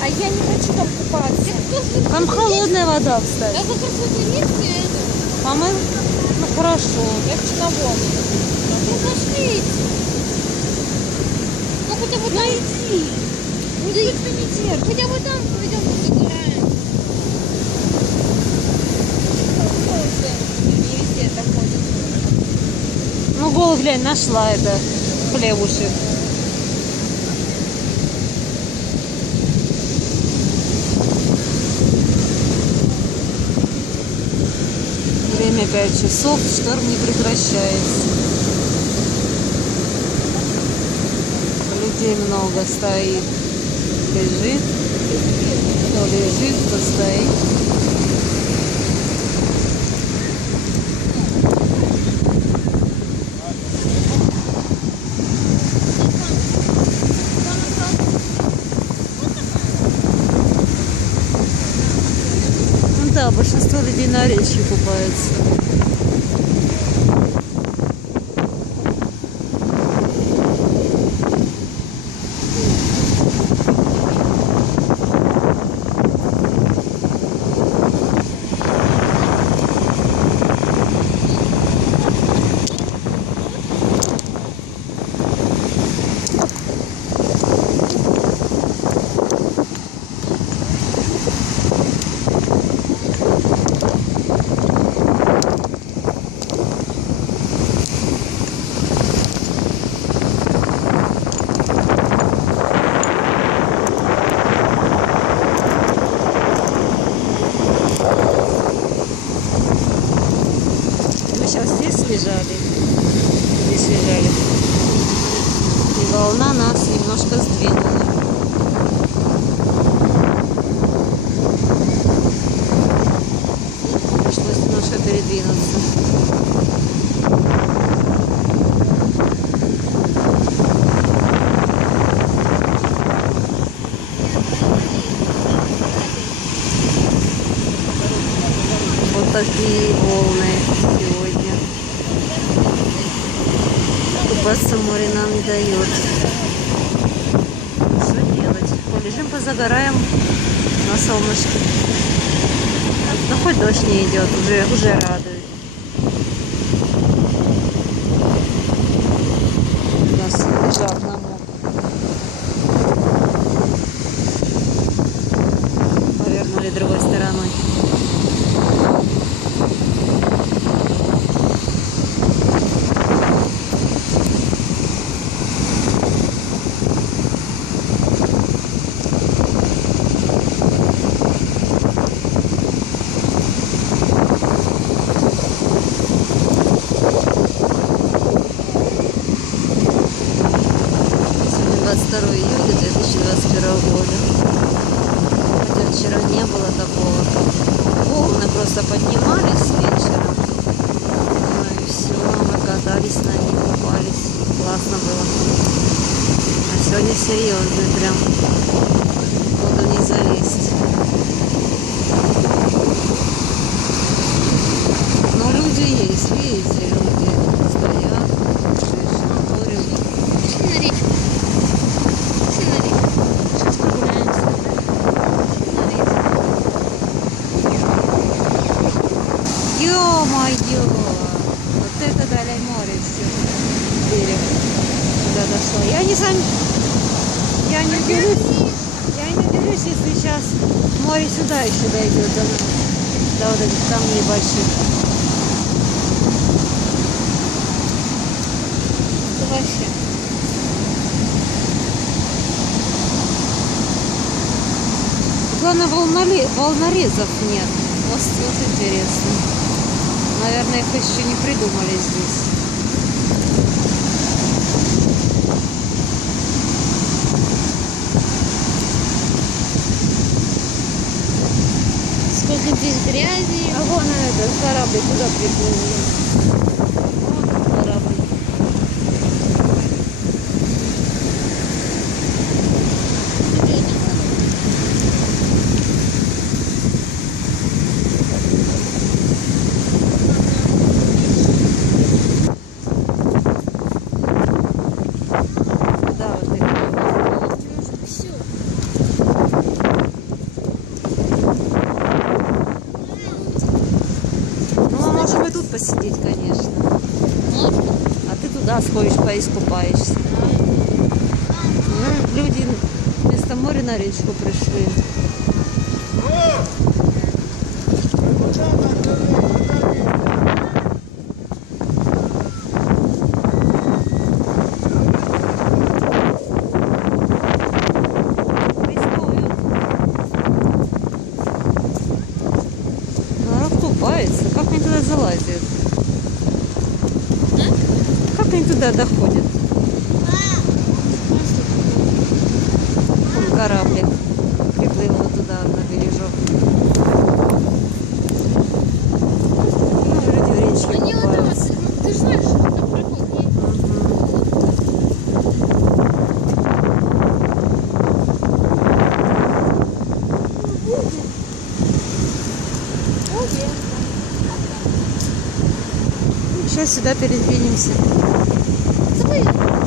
А я не хочу там купаться. Там холодная вода, кстати. Да как раз вот нет это. По-моему, ну хорошо. Я хочу на волну. Ну пошлите. Ну хотя бы там иди. Не будь комитет. Хотя бы там пойдем позагораем. Не везде это ходит. Ну, голубь, глянь, нашла это хлебушек. Время 5 часов, шторм не прекращается. Людей много стоит. Лежит, кто стоит. Ну да, большинство людей на речке купаются. Сейчас здесь лежали, и волна нас немножко сдвинула. Пришлось немножко передвинуться. Вот такие волны сегодня. Купаться в море нам не дает. Что делать? Полежим, позагораем на солнышке. Ну хоть дождь не идет, уже радует. У нас лежак намок. Повернули другой стороной. Июля 2021 года. Хотя вчера не было такого. Волны просто поднимались вечером. Ну и все, мы катались на них, купались. Классно было. А сегодня серьезно прям. В воду не залезть. Но люди есть, видите, люди стоят. Пошли на речку. Сейчас прогуляемся. Ё-моё! Вот это дали море все. Берег. Куда дошло. Я не удивлюсь, если сейчас море сюда еще дойдет до нас. До вот этих камней больших. Это вообще. Главное, волнорезов нет. Вот интересно. Наверное, их еще не придумали здесь. Сколько здесь грязи. А вон этот корабль туда приплыл. Вон корабль. Все. поискупаешься. Ну, люди вместо моря на речку пришли. Народ купается. Как они туда залазят? Как они туда доходят? Вон кораблик приплыл вот туда на бережок. Ну, люди в речке Они вот там, купаются. ну, ты же знаешь, что там проход есть. Сейчас сюда передвинемся. Давай.